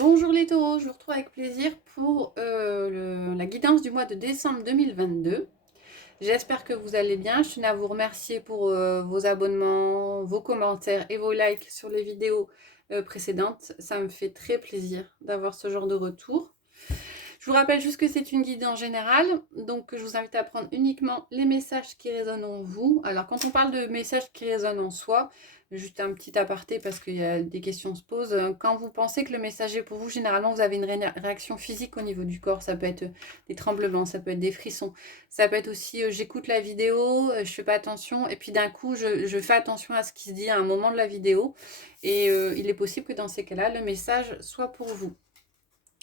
Bonjour les taureaux, je vous retrouve avec plaisir pour la guidance du mois de décembre 2022. J'espère que vous allez bien. Je tenais à vous remercier pour vos abonnements, vos commentaires et vos likes sur les vidéos précédentes. Ça me fait très plaisir d'avoir ce genre de retour. Je vous rappelle juste que c'est une guidance générale, donc je vous invite à prendre uniquement les messages qui résonnent en vous. Alors quand on parle de messages qui résonnent en soi, juste un petit aparté parce qu'il y a des questions se posent. Quand vous pensez que le message est pour vous, généralement vous avez une réaction physique au niveau du corps. Ça peut être des tremblements, ça peut être des frissons. Ça peut être aussi j'écoute la vidéo, je fais pas attention et puis d'un coup je fais attention à ce qui se dit à un moment de la vidéo. Et il est possible que dans ces cas-là, le message soit pour vous.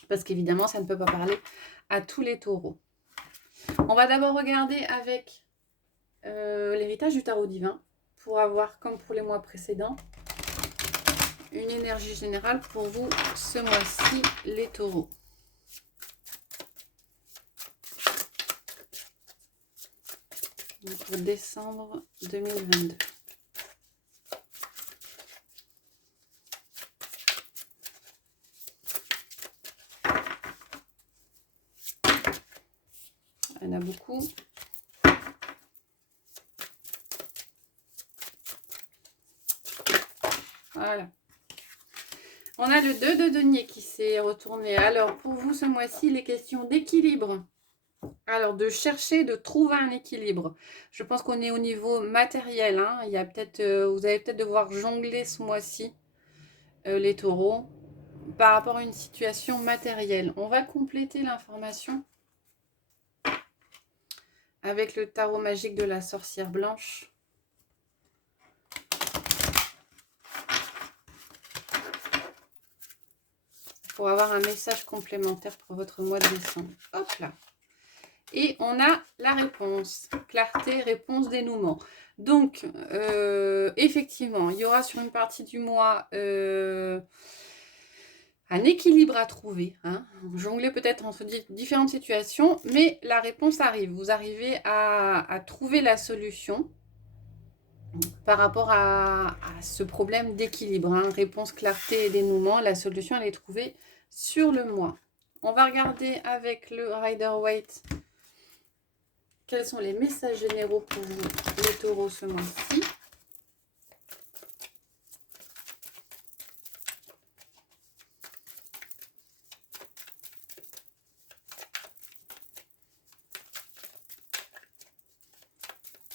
Parce qu'évidemment, ça ne peut pas parler à tous les taureaux. On va d'abord regarder avec l'héritage du tarot divin pour avoir, comme pour les mois précédents, une énergie générale pour vous ce mois-ci, les taureaux. Donc pour décembre 2022. Il y en a beaucoup. Voilà. On a le 2 de denier qui s'est retourné. Alors, pour vous, ce mois-ci, les questions d'équilibre. Alors, de chercher, de trouver un équilibre. Je pense qu'on est au niveau matériel. Hein. Il y a peut-être, vous allez peut-être devoir jongler ce mois-ci, les taureaux, par rapport à une situation matérielle. On va compléter l'information avec le tarot magique de la sorcière blanche. Pour avoir un message complémentaire pour votre mois de décembre. Hop là. Et on a la réponse. Clarté, réponse, dénouement. Donc, effectivement, il y aura sur une partie du mois un équilibre à trouver. Hein. Jongler peut-être entre différentes situations, mais la réponse arrive. Vous arrivez à trouver la solution par rapport à ce problème d'équilibre. Hein. Réponse, clarté et dénouement. La solution, elle est trouvée sur le mois. On va regarder avec le Rider-Waite quels sont les messages généraux pour vous, les taureaux, ce mois-ci.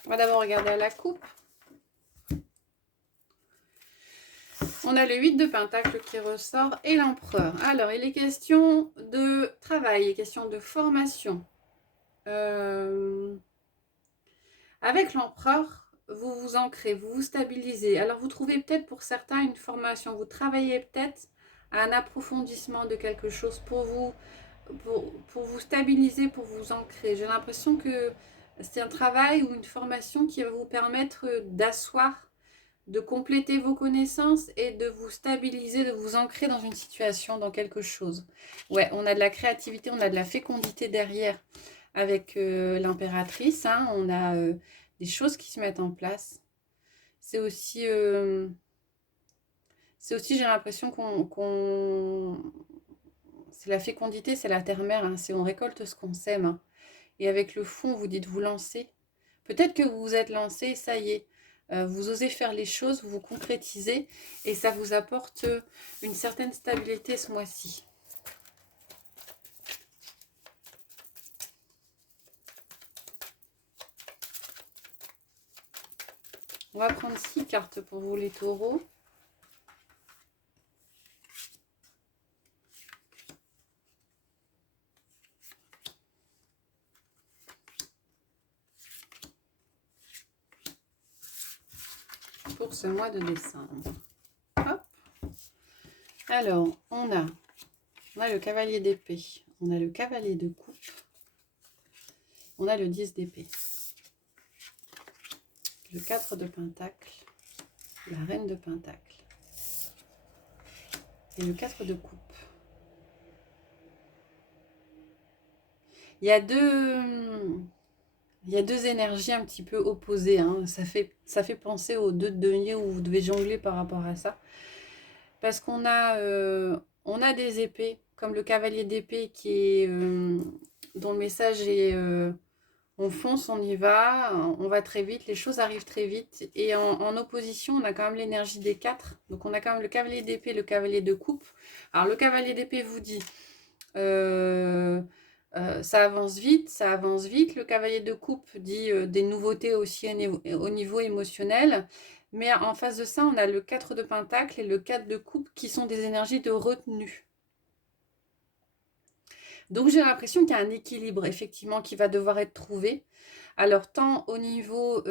On va d'abord regarder à la coupe. On a le 8 de Pentacle qui ressort et l'Empereur. Alors, il est question de travail, il est question de formation. Avec l'Empereur, vous vous ancrez, vous vous stabilisez. Alors, vous trouvez peut-être pour certains une formation. Vous travaillez peut-être à un approfondissement de quelque chose pour vous, pour vous stabiliser, pour vous ancrer. J'ai l'impression que c'est un travail ou une formation qui va vous permettre d'asseoir, de compléter vos connaissances et de vous stabiliser, de vous ancrer dans une situation, dans quelque chose. Ouais, on a de la créativité, on a de la fécondité derrière avec l'impératrice. Hein, on a des choses qui se mettent en place. C'est aussi, j'ai l'impression c'est la fécondité, c'est la terre-mère. Hein, c'est on récolte ce qu'on sème. Hein. Et avec le fond, vous dites vous lancez. Peut-être que vous vous êtes lancé, ça y est. Vous osez faire les choses, vous vous concrétisez et ça vous apporte une certaine stabilité ce mois-ci. On va prendre 6 cartes pour vous les taureaux. Pour ce mois de décembre. Hop. Alors, on a le cavalier d'épée, on a le cavalier de coupe, on a le 10 d'épée, le 4 de pentacle, la reine de pentacle et le 4 de coupe. Il y a deux énergies un petit peu opposées. Hein. Ça fait penser aux 2 de denier où vous devez jongler par rapport à ça. Parce qu'on a on a des épées, comme le cavalier d'épée qui est, dont le message est on fonce, on y va, on va très vite, les choses arrivent très vite. Et en opposition, on a quand même l'énergie des 4. Donc on a quand même le cavalier d'épée, le cavalier de coupe. Alors le cavalier d'épée vous dit ça avance vite, ça avance vite. Le cavalier de coupe dit des nouveautés aussi au niveau émotionnel. Mais en face de ça, on a le 4 de pentacle et le 4 de coupe qui sont des énergies de retenue. Donc j'ai l'impression qu'il y a un équilibre effectivement qui va devoir être trouvé. Alors tant au niveau...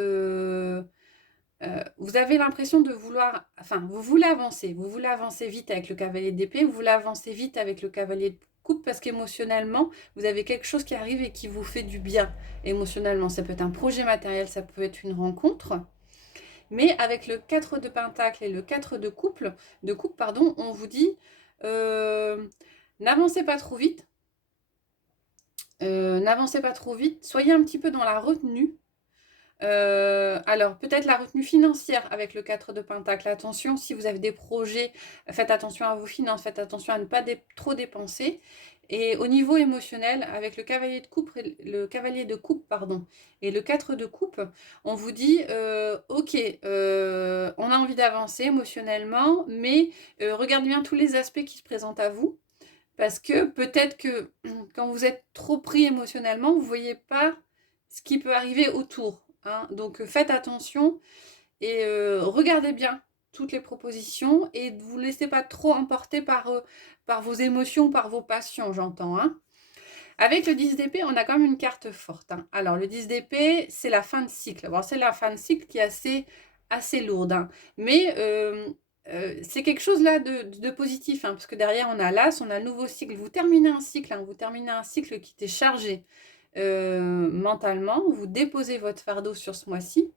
vous avez l'impression de vouloir... Enfin, vous voulez avancer vite avec le cavalier d'épée, vous voulez avancer vite avec le cavalier de coupe parce qu'émotionnellement, vous avez quelque chose qui arrive et qui vous fait du bien émotionnellement. Ça peut être un projet matériel, ça peut être une rencontre. Mais avec le 4 de pentacle et le 4 de coupe, pardon, on vous dit n'avancez pas trop vite. N'avancez pas trop vite, soyez un petit peu dans la retenue. Alors, peut-être la retenue financière avec le 4 de pentacle. Attention, si vous avez des projets, faites attention à vos finances, faites attention à ne pas trop dépenser. Et au niveau émotionnel, avec le cavalier de coupe, pardon, et le 4 de coupe, on vous dit, ok, on a envie d'avancer émotionnellement, mais regardez bien tous les aspects qui se présentent à vous. Parce que peut-être que quand vous êtes trop pris émotionnellement, vous ne voyez pas ce qui peut arriver autour. Hein. Donc faites attention et regardez bien toutes les propositions et ne vous laissez pas trop emporter par vos émotions, par vos passions, j'entends. Hein. Avec le 10 d'épée, on a quand même une carte forte. Hein. Alors le 10 d'épée, c'est la fin de cycle. Bon, c'est la fin de cycle qui est assez lourde. Hein. Mais c'est quelque chose là de positif, hein, parce que derrière on a l'as, on a le nouveau cycle. Vous terminez un cycle, hein, vous terminez un cycle qui était chargé mentalement. Vous déposez votre fardeau sur ce mois-ci.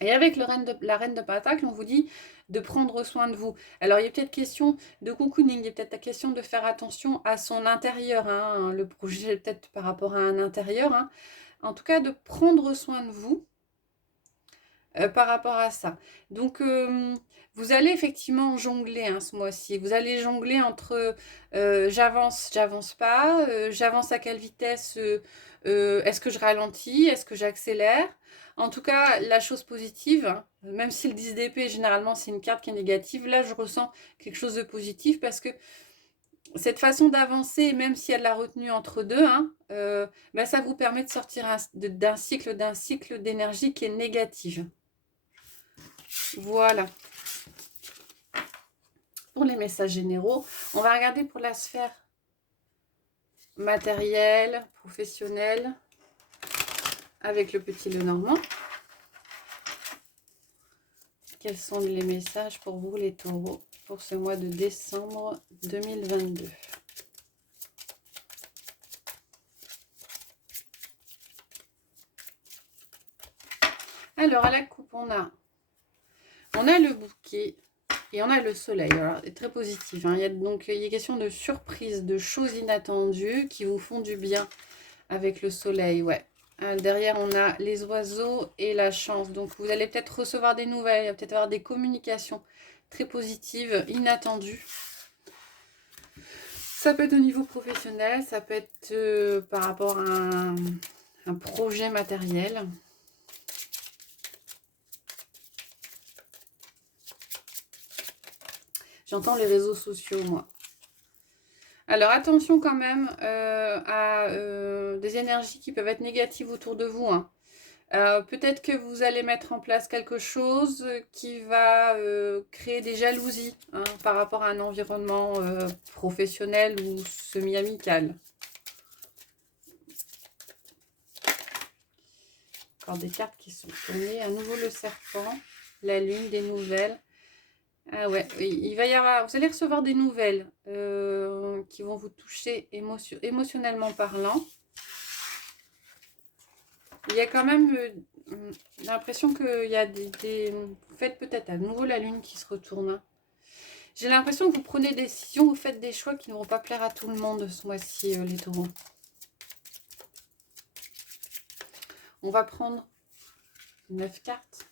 Et avec la reine de pentacle, on vous dit de prendre soin de vous. Alors, il y a peut-être question de cocooning, il y a peut-être la question de faire attention à son intérieur, hein, le projet peut-être par rapport à un intérieur. Hein. En tout cas, de prendre soin de vous par rapport à ça. Donc, vous allez effectivement jongler hein, ce mois-ci. Vous allez jongler entre j'avance pas, j'avance à quelle vitesse, est-ce que je ralentis, est-ce que j'accélère. En tout cas, la chose positive, hein, même si le 10 d'épée, généralement, c'est une carte qui est négative, là, je ressens quelque chose de positif parce que cette façon d'avancer, même s'il y a de la retenue entre deux, hein, bah, ça vous permet de sortir d'un cycle d'énergie qui est négative. Voilà. Pour les messages généraux, on va regarder pour la sphère matérielle, professionnelle, avec le petit Lenormand. Quels sont les messages pour vous les taureaux pour ce mois de décembre 2022? Alors, à la coupe, on a le bouquet et on a le soleil. Alors, c'est très positif. Hein. Il y a question de surprises, de choses inattendues qui vous font du bien avec le soleil. Ouais. Derrière, on a les oiseaux et la chance. Donc, vous allez peut-être recevoir des nouvelles, il va peut-être avoir des communications très positives, inattendues. Ça peut être au niveau professionnel, ça peut être par rapport à un projet matériel. J'entends les réseaux sociaux, moi. Alors, attention quand même à des énergies qui peuvent être négatives autour de vous. Hein. Peut-être que vous allez mettre en place quelque chose qui va créer des jalousies hein, par rapport à un environnement professionnel ou semi-amical. Encore des cartes qui sont tournées. À nouveau le serpent, la lune, des nouvelles. Ah ouais, il va y avoir, vous allez recevoir des nouvelles qui vont vous toucher émotionnellement parlant. Il y a quand même l'impression qu'il y a vous faites peut-être à nouveau la lune qui se retourne. J'ai l'impression que vous prenez des décisions, vous faites des choix qui ne vont pas plaire à tout le monde ce mois-ci, les taureaux. On va prendre 9 cartes.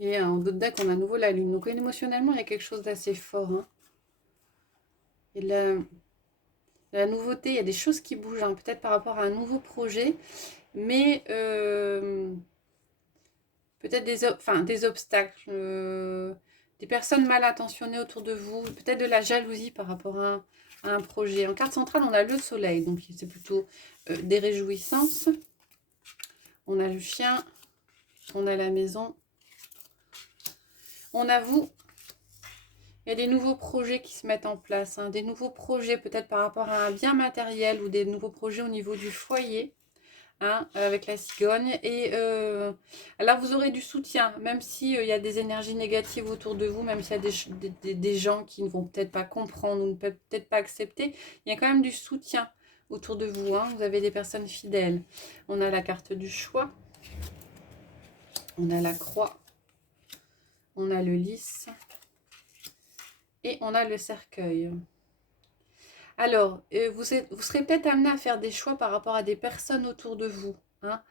Et en d'autres deck, on a à nouveau la lune. Donc émotionnellement, il y a quelque chose d'assez fort. Hein. Et la nouveauté, il y a des choses qui bougent, hein, peut-être par rapport à un nouveau projet, mais peut-être des obstacles, des personnes mal intentionnées autour de vous, peut-être de la jalousie par rapport à un projet. En carte centrale, on a le soleil, donc c'est plutôt des réjouissances. On a le chien, on a la maison, on a vous. Il y a des nouveaux projets qui se mettent en place, hein, des nouveaux projets peut-être par rapport à un bien matériel ou des nouveaux projets au niveau du foyer. Hein, avec la cigogne. Et alors vous aurez du soutien, même si il y a des énergies négatives autour de vous, même s'il y a des gens qui ne vont peut-être pas comprendre ou ne peuvent peut-être pas accepter, il y a quand même du soutien autour de vous. Hein, vous avez des personnes fidèles. On a la carte du choix. On a la croix. On a le lys. Et on a le cercueil. Alors, vous serez peut-être amené à faire des choix par rapport à des personnes autour de vous. Hein.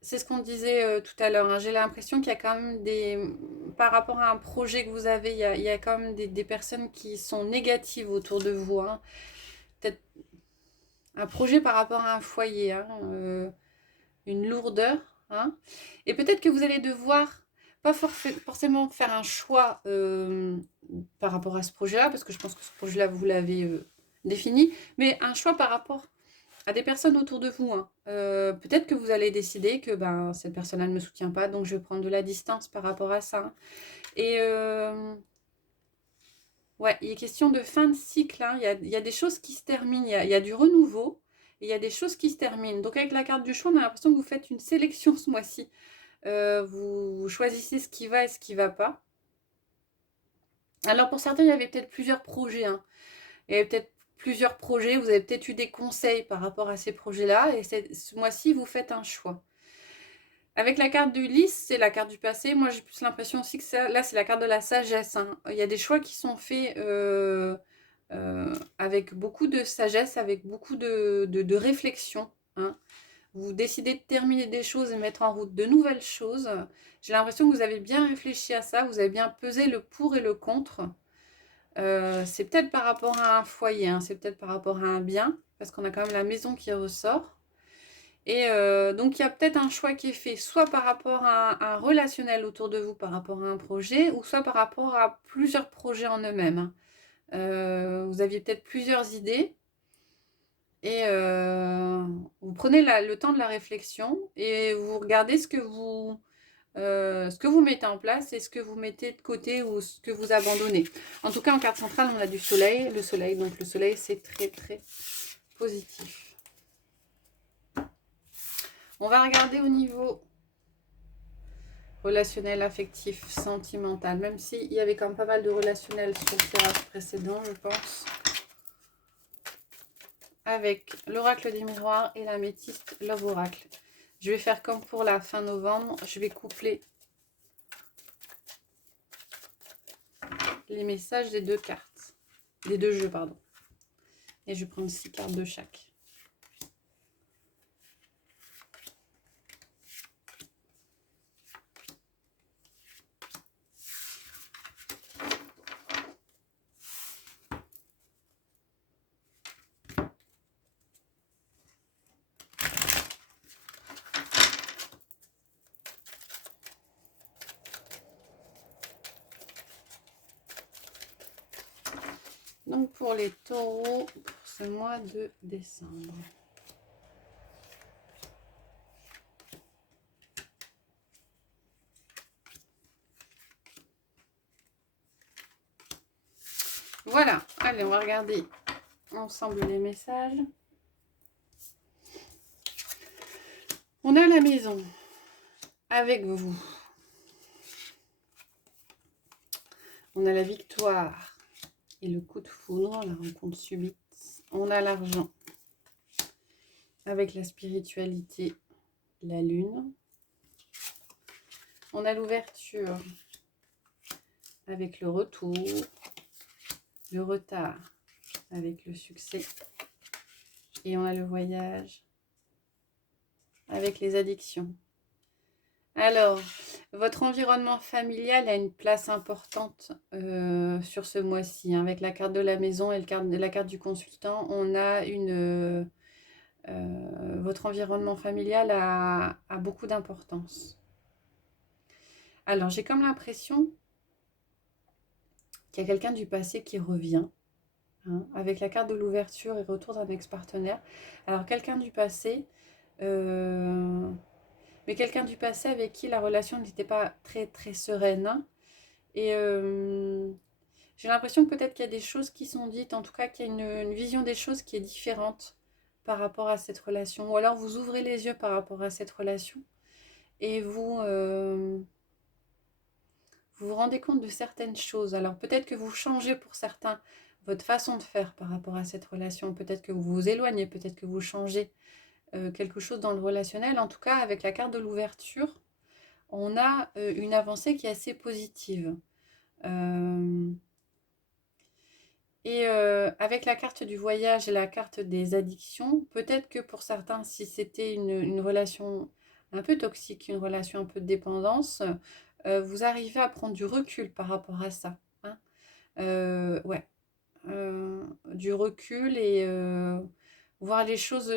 C'est ce qu'on disait tout à l'heure. Hein. J'ai l'impression qu'il y a quand même par rapport à un projet que vous avez, il y a quand même des personnes qui sont négatives autour de vous. Hein. Peut-être un projet par rapport à un foyer, hein, une lourdeur. Hein. Et peut-être que vous allez devoir, pas forcément faire un choix par rapport à ce projet-là, parce que je pense que ce projet-là, vous l'avez défini, mais un choix par rapport à des personnes autour de vous. Hein. Peut-être que vous allez décider que cette personne-là ne me soutient pas, donc je vais prendre de la distance par rapport à ça. Hein. Et ouais, il est question de fin de cycle. Hein. Il y a des choses qui se terminent, il y a du renouveau, et il y a des choses qui se terminent. Donc avec la carte du choix, on a l'impression que vous faites une sélection ce mois-ci. Vous choisissez ce qui va et ce qui ne va pas. Alors pour certains, il y avait peut-être plusieurs projets. Hein. Il y avait peut-être plusieurs projets, vous avez peut-être eu des conseils par rapport à ces projets-là, et ce mois-ci, vous faites un choix. Avec la carte du lys, c'est la carte du passé. Moi, j'ai plus l'impression aussi que là, c'est la carte de la sagesse. Hein. Il y a des choix qui sont faits avec beaucoup de sagesse, avec beaucoup de réflexion. Hein. Vous décidez de terminer des choses et mettre en route de nouvelles choses. J'ai l'impression que vous avez bien réfléchi à ça, vous avez bien pesé le pour et le contre. C'est peut-être par rapport à un foyer, hein, c'est peut-être par rapport à un bien, parce qu'on a quand même la maison qui ressort. Et donc, il y a peut-être un choix qui est fait, soit par rapport à un relationnel autour de vous, par rapport à un projet, ou soit par rapport à plusieurs projets en eux-mêmes. Hein. Vous aviez peut-être plusieurs idées, et vous prenez le temps de la réflexion, et vous regardez ce que vous mettez en place et ce que vous mettez de côté ou ce que vous abandonnez. En tout cas, en carte centrale, on a du soleil. Le soleil, donc le soleil, c'est très, très positif. On va regarder au niveau relationnel, affectif, sentimental, même s'il y avait quand même pas mal de relationnels sur le tirage précédent, je pense. Avec l'oracle des miroirs et l'améthyste Love Oracle. Je vais faire comme pour la fin novembre, je vais coupler les messages des deux cartes, des deux jeux, pardon. Et je vais prendre 6 cartes de chaque. Donc pour les taureaux, pour ce mois de décembre. Voilà, allez, on va regarder ensemble les messages. On a la maison avec vous. On a la victoire et le coup de foudre, la rencontre subite. On a l'argent avec la spiritualité, la lune. On a l'ouverture avec le retour, le retard avec le succès. Et on a le voyage avec les addictions. Alors, Votre environnement familial a une place importante sur ce mois-ci, hein. Avec la carte de la maison et la carte du consultant, on a votre environnement familial a beaucoup d'importance. Alors, j'ai comme l'impression qu'il y a quelqu'un du passé qui revient, hein, avec la carte de l'ouverture et retour d'un ex-partenaire. Alors, quelqu'un du passé, mais quelqu'un du passé avec qui la relation n'était pas très très sereine, hein. Et j'ai l'impression que peut-être qu'il y a des choses qui sont dites, en tout cas qu'il y a une vision des choses qui est différente par rapport à cette relation. Ou alors vous ouvrez les yeux par rapport à cette relation et vous vous rendez compte de certaines choses. Alors peut-être que vous changez pour certains votre façon de faire par rapport à cette relation. Peut-être que vous vous éloignez, peut-être que vous changez quelque chose dans le relationnel. En tout cas, avec la carte de l'ouverture, on a une avancée qui est assez positive. Et avec la carte du voyage et la carte des addictions, peut-être que pour certains, si c'était une relation un peu toxique, une relation un peu de dépendance, vous arrivez à prendre du recul par rapport à ça, hein. Ouais, du recul et voir les choses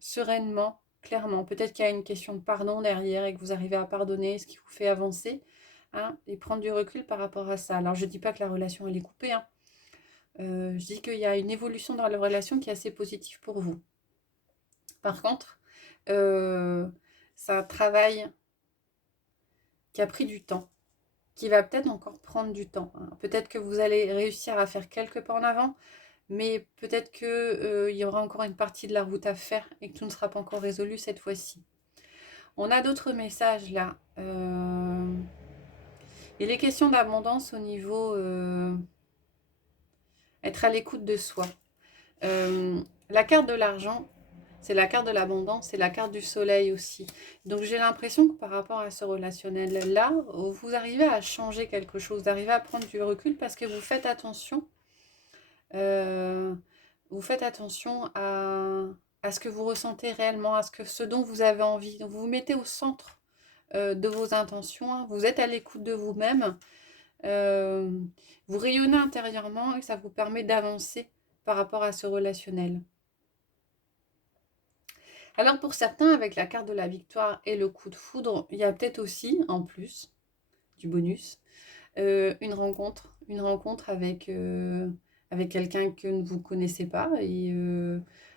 sereinement, clairement. Peut-être qu'il y a une question de pardon derrière et que vous arrivez à pardonner, ce qui vous fait avancer, hein, et prendre du recul par rapport à ça. Alors, je ne dis pas que la relation, elle est coupée, hein. Je dis qu'il y a une évolution dans la relation qui est assez positive pour vous. Par contre, c'est un travail qui a pris du temps, qui va peut-être encore prendre du temps, hein. Peut-être que vous allez réussir à faire quelques pas en avant, mais peut-être qu'il y aura encore une partie de la route à faire et que tout ne sera pas encore résolu cette fois-ci. On a d'autres messages là. Il est question d'abondance au niveau être à l'écoute de soi. La carte de l'argent, c'est la carte de l'abondance, c'est la carte du soleil aussi. Donc j'ai l'impression que par rapport à ce relationnel-là, vous arrivez à changer quelque chose, vous arrivez à prendre du recul parce que euh, vous faites attention à ce que vous ressentez réellement, à ce dont vous avez envie. Donc vous vous mettez au centre de vos intentions, hein. Vous êtes à l'écoute de vous-même, euh, vous rayonnez intérieurement et ça vous permet d'avancer par rapport à ce relationnel. Alors pour certains, avec la carte de la victoire et le coup de foudre, il y a peut-être aussi, en plus du bonus, une rencontre avec quelqu'un que vous ne connaissez pas. Et,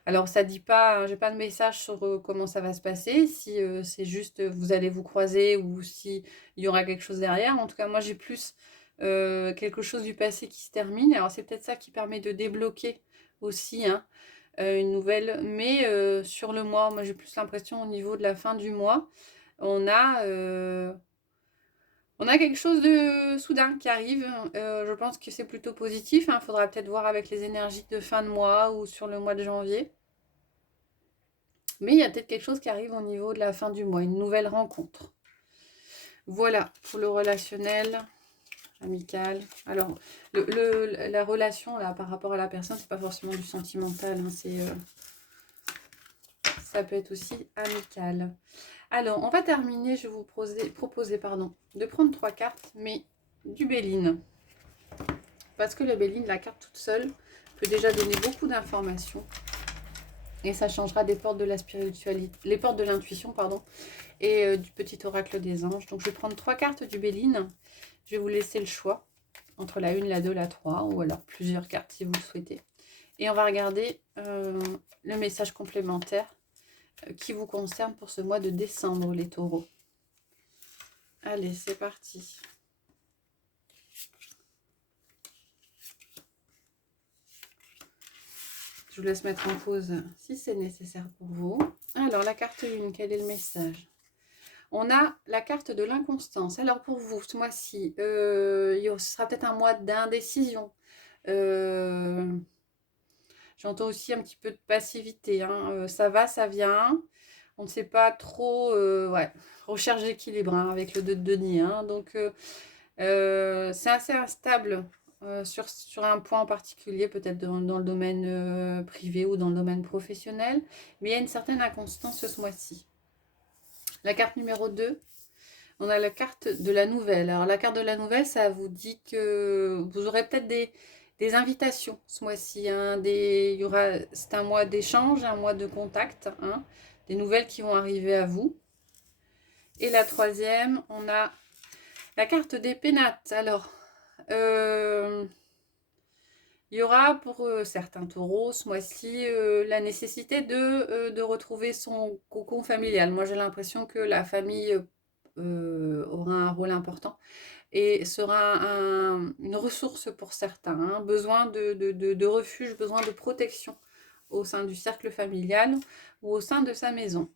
alors ça dit pas, j'ai pas de message sur comment ça va se passer, si c'est juste vous allez vous croiser ou si il y aura quelque chose derrière. En tout cas, moi j'ai plus quelque chose du passé qui se termine. Alors c'est peut-être ça qui permet de débloquer aussi, hein, une nouvelle. Mais sur le mois, moi j'ai plus l'impression au niveau de la fin du mois, on a, euh, on a quelque chose de soudain qui arrive. Je pense que c'est plutôt positif, hein. Faudra peut-être voir avec les énergies de fin de mois ou sur le mois de janvier. Mais il y a peut-être quelque chose qui arrive au niveau de la fin du mois, une nouvelle rencontre. Voilà pour le relationnel, amical. Alors, la relation là par rapport à la personne, c'est pas forcément du sentimental, hein, ça peut être aussi amical. Alors, on va terminer. Je vais vous proposer de prendre 3 cartes, mais du Béline. Parce que le Béline, la carte toute seule, peut déjà donner beaucoup d'informations. Et ça changera des portes de la spiritualité, les portes de l'intuition, pardon, et du petit oracle des anges. Donc, je vais prendre 3 cartes du Béline. Je vais vous laisser le choix entre la 1, la 2, la 3, ou alors plusieurs cartes si vous le souhaitez. Et on va regarder le message complémentaire qui vous concerne pour ce mois de décembre, les taureaux. Allez, c'est parti. Je vous laisse mettre en pause si c'est nécessaire pour vous. Alors, la carte 1, quel est le message? On a la carte de l'inconstance. Alors, pour vous, ce mois-ci, ce sera peut-être un mois d'indécision. J'entends aussi un petit peu de passivité, hein. Ça va, ça vient. On ne sait pas trop. Ouais, recherche d'équilibre, hein, avec le 2 de denier, hein. Donc, c'est assez instable sur un point en particulier, peut-être dans le domaine privé ou dans le domaine professionnel. Mais il y a une certaine inconstance ce mois-ci. La carte numéro 2, On a la carte de la nouvelle. Alors la carte de la nouvelle, ça vous dit que vous aurez peut-être des invitations ce mois-ci. Hein, c'est un mois d'échange, un mois de contact. Hein, des nouvelles qui vont arriver à vous. Et la troisième, on a la carte des pénates. Alors, il y aura pour certains taureaux ce mois-ci la nécessité de retrouver son cocon familial. Moi, j'ai l'impression que la famille aura un rôle important et sera une ressource pour certains. Hein. Besoin de refuge, besoin de protection au sein du cercle familial ou au sein de sa maison.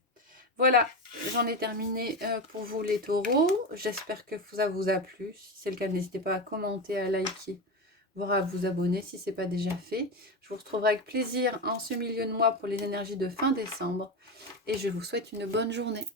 Voilà, j'en ai terminé pour vous les taureaux. J'espère que ça vous a plu. Si c'est le cas, n'hésitez pas à commenter, à liker, voire à vous abonner si ce n'est pas déjà fait. Je vous retrouverai avec plaisir en ce milieu de mois pour les énergies de fin décembre. Et je vous souhaite une bonne journée.